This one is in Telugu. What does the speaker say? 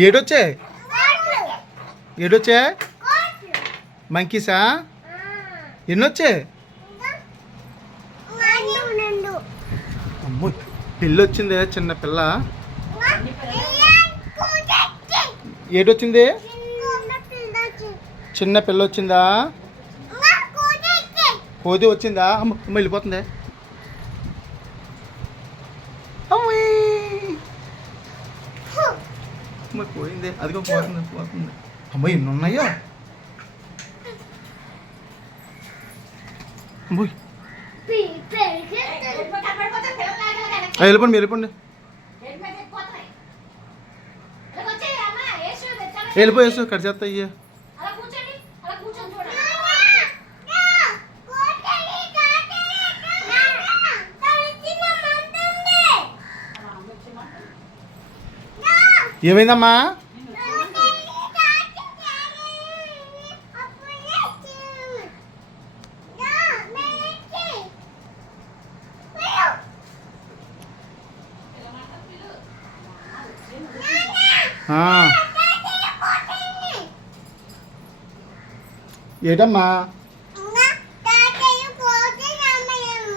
ఏడొచ్చే ఏడొచ్చే మంకీసా ఎన్నొచ్చే అమ్మో పిల్లి వచ్చిందే చిన్న పిల్ల ఏడొచ్చింది చిన్న పిల్ల వచ్చిందా కోతి వచ్చిందా అమ్మ అమ్మ వెళ్ళిపోతుంది అమ్మ పోయింది అదిగో పోతుంది పోతుంది అమ్మ ఎన్ని ఉన్నాయో అమ్మ వెళ్ళిపోండి వెళ్ళిపోండి వెళ్ళిపోయేసు కట్ చేస్తా అయ్యా ఏమైందమ్మా ఏటమ్మా